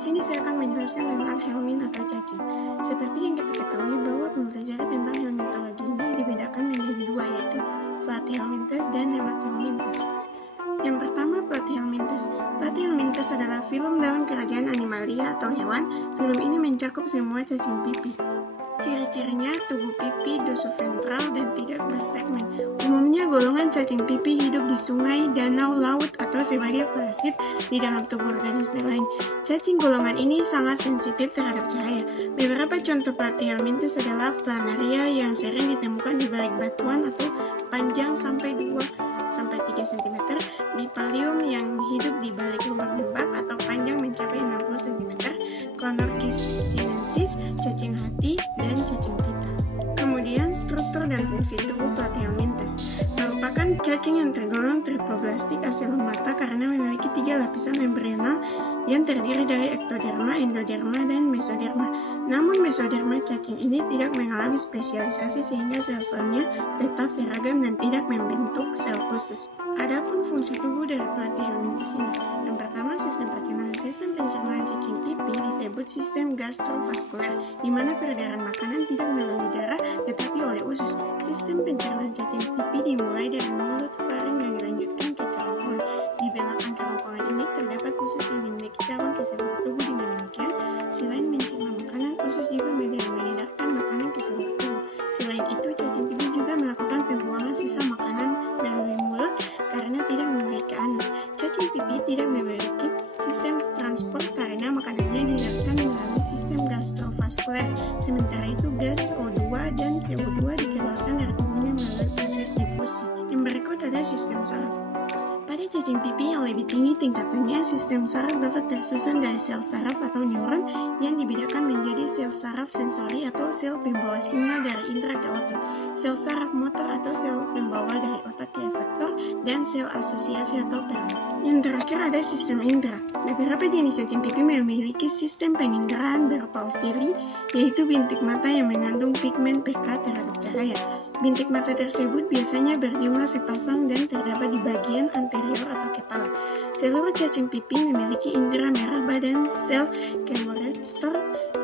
sini saya akan menjelaskan tentang helmin atau cacing. Seperti yang kita ketahui bahwa mempelajari tentang helmintologi ini dibedakan menjadi dua, yaitu platyhelminthes dan hemathelminthes. Yang pertama, platyhelminthes. Platyhelminthes adalah filum dalam kerajaan Animalia atau hewan. Filum ini mencakup semua cacing pipih. Ciri-cirinya tubuh pipih dosoventral dan tidak bersegmen. Umumnya golongan cacing pipih hidup di sungai, danau, laut, atau sebagai parasit di dalam tubuh organisme lain. Cacing golongan ini sangat sensitif terhadap cahaya. Beberapa contoh platyhelminthes adalah planaria yang sering ditemukan di balik batuan atau panjang sampai 2-3 cm, Bipalium yang hidup di balik lubang-lubang atau panjang mencapai 60 cm, Clonorchis sinensis, cacing hati, dan cacing pita. Kemudian struktur dan fungsi tubuh platyhelminthes merupakan cacing yang tergolong triploblastik acelomata karena memiliki 3 lapisan membrana yang terdiri dari ektoderma, endoderma, dan mesoderma. Namun mesoderma cacing ini tidak mengalami spesialisasi sehingga sel-selnya tetap seragam dan tidak membentuk sel khusus. Adapun fungsi tubuh dari platyhelminthes ini, yang pertama sistem pencernaan. Sistem pencernaan cacing pipih disebut sistem gastrovaskular, di mana peredaran makanan tidak melalui darah tetapi oleh usus. Sistem pencernaan cacing pipih dimulai dari mulut, faring, dan dilanjutkan ke kerongkongan. Di belakang kerongkongan ini terdapat usus yang dimiliki cabang ke seluruh tubuh. Dengan demikian, selain mencerna makanan, usus juga mengedarkan makanan ke seluruh tubuh. Selain itu, cacing pipih juga melakukan pembuangan sisa makanan melalui mulut karena tidak memiliki anus. Cacing pipih tidak memiliki sistem transport karena makanannya dihidupkan melalui sistem gastrovaskular. Sementara itu, gas O2 dan CO2 dikeluarkan dari tubuhnya melalui proses difusi. Yang berikut ada sistem saraf. Pada cacing pipih yang lebih tinggi tingkatannya, sistem saraf dapat tersusun dari sel saraf atau neuron yang dibedakan menjadi sel saraf sensori atau sel pembawa sinyal dari indera ke otak, sel saraf motor atau sel pembawa dari otak ke efektor, dan sel asosiasi atau peran. Yang terakhir ada sistem indera. Beberapa jenis cacing pipih memiliki sistem penginderaan berupa osili, yaitu bintik mata yang mengandung pigmen PK terhadap cahaya. Bintik mata tersebut biasanya berjumlah sepasang dan terdapat di bagian anterior atau kepala. Seluruh cacing pipih memiliki indera meraba dan sel chemoreptor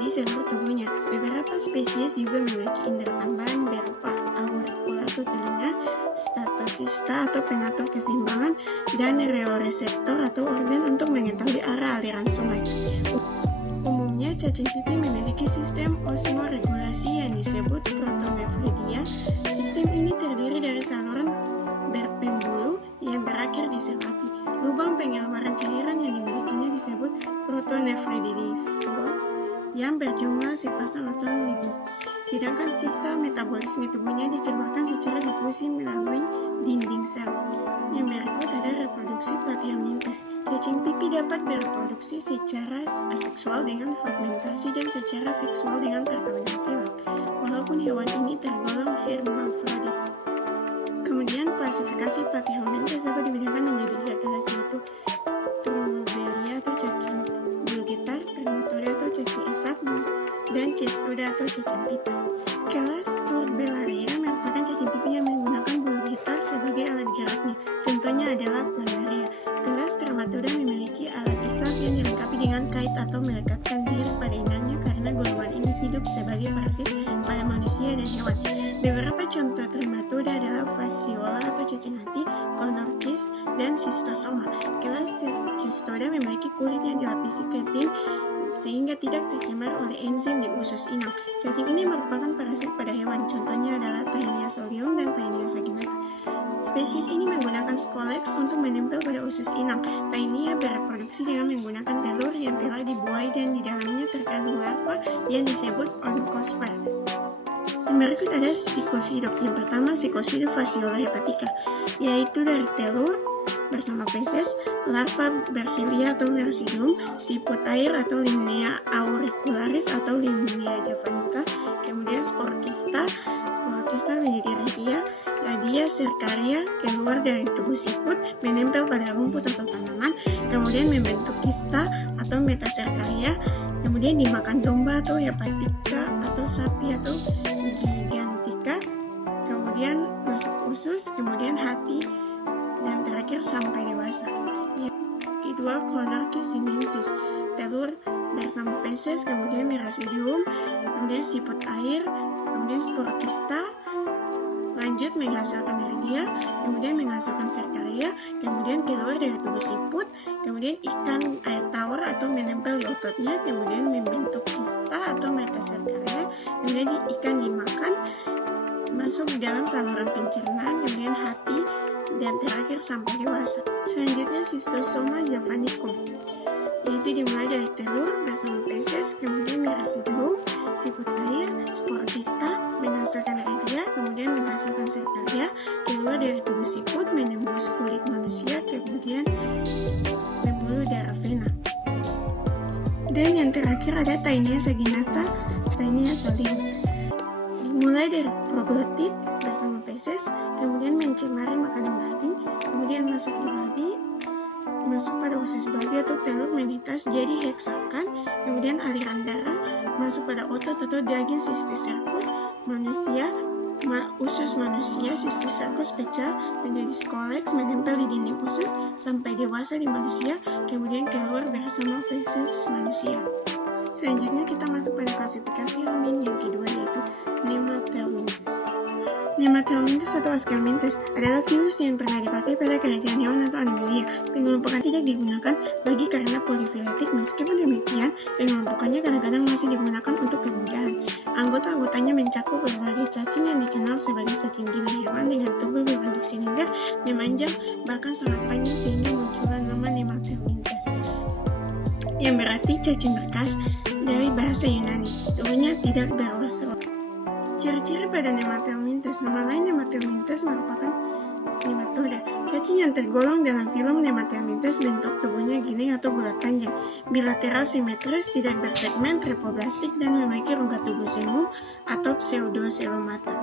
di seluruh tubuhnya. Beberapa spesies juga memiliki indera tambahan berupa auricula atau telinga, statocista atau pengatur keseimbangan, dan reoreseptor atau organ untuk mengetahui arah aliran sungai. Umumnya, cacing pipih memiliki sistem osmoregulasi yang disebut protonephridia. Sistem ini terdiri dari saluran berpembuluh yang berakhir di sel api. Lubang pengeluaran cairan yang dimilikinya disebut protonephridifor yang berjumlah sepasang atau lebih. Sedangkan sisa metabolisme tubuhnya dikeluarkan secara difusi melalui dinding sel. Yang berikut ada reproduksi platyhelminthes. Cacing pipih dapat bereproduksi secara aseksual dengan fragmentasi dan secara seksual dengan perkawinan silang, walaupun hewan ini tergolong hermafrodit. Kemudian klasifikasi platyhelminthes dapat dibedakan menjadi 3 kelas, yaitu Turbelia atau cacing bulgetar, Trematoda atau cacing asap, dan Cestoda atau cacing pita. Kelas Turbellaria merupakan cacing pipih yang menggunakan bulu gitar sebagai alat geraknya. Contohnya adalah planaria. Kelas Trematoda memiliki alat isap yang dilengkapi dengan kait atau melekatkan diri pada inangnya karena golongan ini hidup sebagai parasit pada manusia dan hewan. Beberapa contoh Trematoda adalah Fasciola atau cacing hati, Clonorchis, dan Schistosoma. Kelas Cestoda memiliki kulit yang dilapisi ketin sehingga tidak tercemar oleh enzim di usus inang. Cacing ini merupakan parasit pada hewan, contohnya adalah Taenia solium dan Taenia saginata. Spesies ini menggunakan scolex untuk menempel pada usus inang. Taenia bereproduksi dengan menggunakan telur yang telah dibuai dan di dalamnya terkandung larva yang disebut oncosphere. Yang berikut ada siklus hidup. Yang pertama, siklus hidup Fasciola hepatica, yaitu dari telur bersama feses, larva Bersilia atau Mersidium, siput air atau Limnea auricularis atau Limnea javanica, kemudian sporokista menjadi radia cercaria keluar dari tubuh siput, menempel pada rumput atau tanaman, kemudian membentuk kista atau metacercaria, kemudian dimakan domba atau hepatica atau sapi atau gigantica, kemudian masuk usus, kemudian hati, dan terakhir sampai dewasa. Yang kedua, Clonorchis sinensis, telur bersama feses, kemudian Miracidium, kemudian siput air, kemudian Sporokista, lanjut menghasilkan iridia, kemudian menghasilkan serkaria, kemudian keluar dari tubuh siput, kemudian ikan air tawar atau menempel di ototnya, kemudian membentuk kista atau metaserkaria, kemudian ikan dimakan, masuk di dalam saluran pencernaan, kemudian hati, dan terakhir sampai dewasa. Selanjutnya Schistosoma javanicum, yaitu dimulai dari telur bersama feses, kemudian Miracidium, siput air, Sporokista, menghasilkan iridia, kemudian menghasilkan serkaria, keluar dari tubuh siput, menembus kulit manusia, kemudian membuluh darah vena. Dan yang terakhir ada Taenia saginata, Taenia solid. Mulai dari proglotit bersama feses, kemudian mencemari makanan babi, kemudian masuk di babi, masuk pada usus babi atau telur menetas jadi heksakan, kemudian aliran darah masuk pada otot atau daging Cysticercus manusia, usus manusia Cysticercus pecah menjadi scolex menempel di dinding usus sampai dewasa di manusia, kemudian keluar bersama feses manusia. Selanjutnya kita masuk pada klasifikasi helminth yang kedua, yaitu Nemathelminthes. Nemathelminthes atau Ascomyces adalah virus yang pernah dipakai pada kerajaan hewan atau animalia. Pengelompokan tidak digunakan lagi karena polifiletik. Meskipun demikian, pengelompokannya kadang-kadang masih digunakan untuk kemudahan. Anggota-anggotanya mencakup berbagai cacing yang dikenal sebagai cacing gila hewan dengan tubuh berbentuk silinder, memanjang, bahkan sangat panjang sehingga muncullah nama Nemathelminthes, yang berarti cacing berkas dari bahasa Yunani. Tubuhnya tidak berosro. Ciri-ciri pada Nemathelminthes. Nama lain Nemathelminthes merupakan nematoda. Cacing yang tergolong dalam filum Nemathelminthes bentuk tubuhnya giling atau bulat panjang, bilateral simetris, tidak bersegmen, tropoblastik, dan memiliki rongga tubuh semu atau pseudocelomata.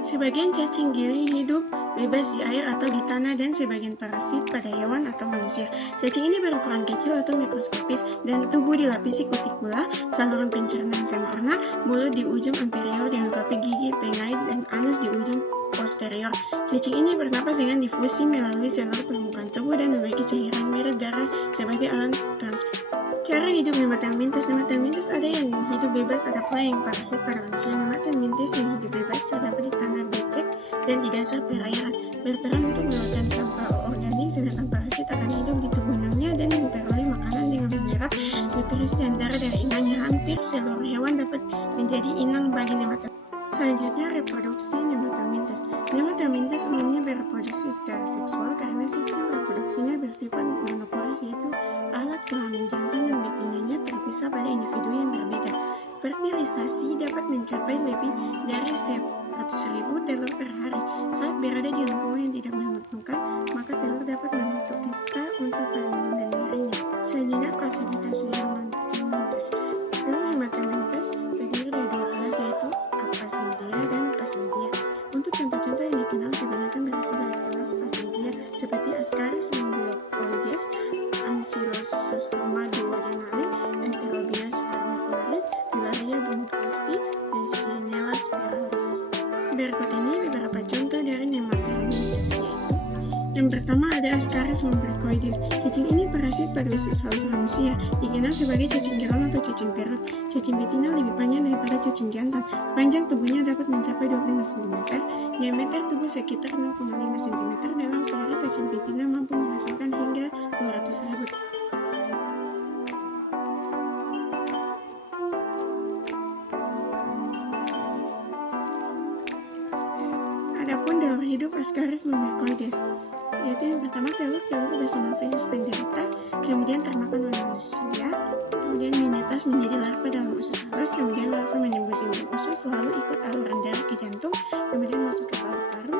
Sebagian cacing giling hidup bebas di air atau di tanah dan sebagian parasit pada hewan atau manusia. Cacing ini berukuran kecil atau mikroskopis dan tubuh dilapisi kutikula, saluran pencernaan sempurna, mulut di ujung anterior dilengkapi gigi, pengait, dan anus di ujung posterior. Cacing ini bernapas dengan difusi melalui seluruh permukaan tubuh dan memiliki cairan mirip darah sebagai alat transport. Cara hidup Nemathelminthes. Nemathelminthes ada yang hidup bebas, ada pula yang parasit pada manusia. Nemathelminthes yang hidup bebas terdapat di tanah becek dan di dasar perairan, berperan untuk mengeluarkan sampah organik, sedangkan parasit akan hidup di tubuh inangnya dan memperoleh makanan dengan menyerap nutrisi dan darah dari inangnya. Hampir seluruh hewan dapat menjadi inang bagi Nemathelminthes. Selanjutnya, reproduksi Nemathelminthes. Nemathelminthes umumnya bereproduksi secara seksual karena sistem reproduksinya bersifat monokoris, yaitu alat kelamin jantan dan betinanya terpisah pada individu yang berbeda. Fertilisasi dapat mencapai lebih dari 100.000 telur per hari. Saat berada di lingkungan yang tidak menguntungkan, maka telur dapat membentuk kista untuk perlindungan dirinya. Selanjutnya, klasifikasi Nemathelminthes. Nemathelminthes terdiri dari dua kelas, yaitu Phasmidia dan Plasmidia. Untuk contoh-contoh yang dikenal kebanyakan berasal dari kelas Phasmidia seperti Ascaris lumbricoides, Ancylostoma duodenale, Enterobius formicularis, Filaria bunkerti, dan Cyanella spiralis. Berikut ini beberapa contoh dari Nemathelminthes, yaitu yang pertama ada Ascaris lumbricoides. Cacing ini parasit pada usus halus manusia, dikenal sebagai cacing gelang atau cacing perut. Cacing betina lebih panjang daripada cacing jantan. Panjang tubuhnya dapat mencapai 25 cm, diameter tubuh sekitar 0,5 cm. Dalam sehari cacing betina mampu menghasilkan hingga 200.000. Adapun daur hidup Ascaris lumbricoides, yaitu yang pertama telur bersama feses penderita, kemudian termakan oleh manusia, kemudian menetas menjadi larva dalam usus halus, kemudian larva menembus indung usus, lalu ikut aliran darah ke jantung, kemudian masuk ke paru-paru,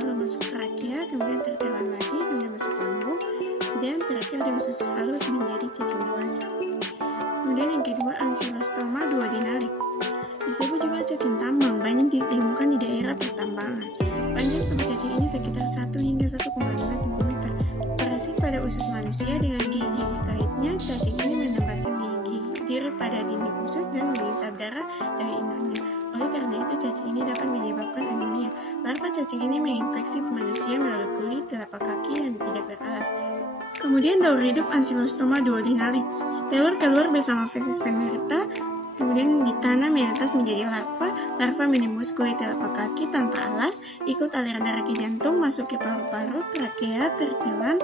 lalu masuk trakea, kemudian tertelan lagi, kemudian masuk lambung, dan terakhir di usus halus menjadi cacing dewasa. Kemudian yang kedua, Ancylostoma duodenale. Disebut juga cacing tambang, banyak ditemukan di daerah pertambangan. Panjang tubuh cacing ini sekitar 1 hingga 1,5 cm. Parasit pada usus manusia dengan gigi-gigi kaitnya, cacing ini menempatkan gigi diri pada dinding usus dan menghisap darah dari inangnya. Oleh karena itu, cacing ini dapat menyebabkan anemia. Larva cacing ini menginfeksi manusia melalui kulit, telapak kaki yang tidak beralas. Kemudian daur hidup Ancylostoma duodenale. Telur keluar bersama fesis penderita, kemudian ditanam menetas menjadi larva. Larva menembus kulit telapak kaki tanpa alas, ikut aliran darah ke jantung, masuk ke paru-paru, trakea, tertelan,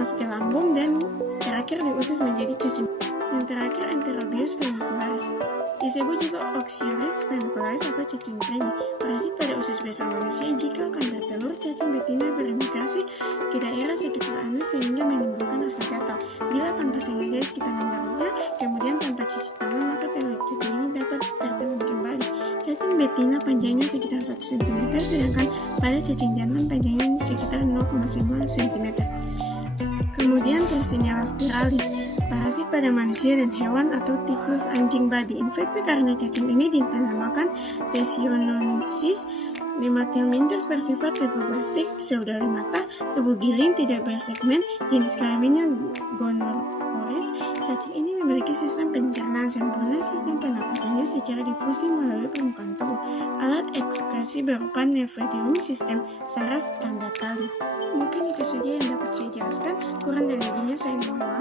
masuk ke lambung, dan terakhir di usus menjadi cacing. Yang terakhir Enterobius vermicularis. Disebut juga Oxyuris vermicularis atau cacing kremi. Parasit pada usus bersama manusia. Jika akan bertelur, cacing betina bermigrasi ke daerah sekitar anus sehingga menimbulkan rasa gatal. Bila tanpa sengaja kita menggaruknya, kemudian tanpa cuci tangan, maka telur cacing ini dapat tertelan kembali. Cacing betina panjangnya sekitar 1 cm, sedangkan pada cacing jantan panjangnya sekitar 0,5 cm. Kemudian Yersinia spiralis, parasit pada manusia dan hewan atau tikus, anjing, babi. Infeksi karena cacing ini dinamakan Thesionosis. Lematomeninges bersifat lipoblastik, pseudolemata, tubuh giling, tidak bersegmen, jenis kelaminnya Gonocoris. Cacing ini memiliki sistem pencernaan sempurna, sistem pernapasannya secara difusi melalui permukaan tubuh, alat ekskresi berupa nephridium, sistem saraf tanda tali. Mungkin itu saja yang dapat saya jelaskan, kurang dan lebihnya saya mohon maaf.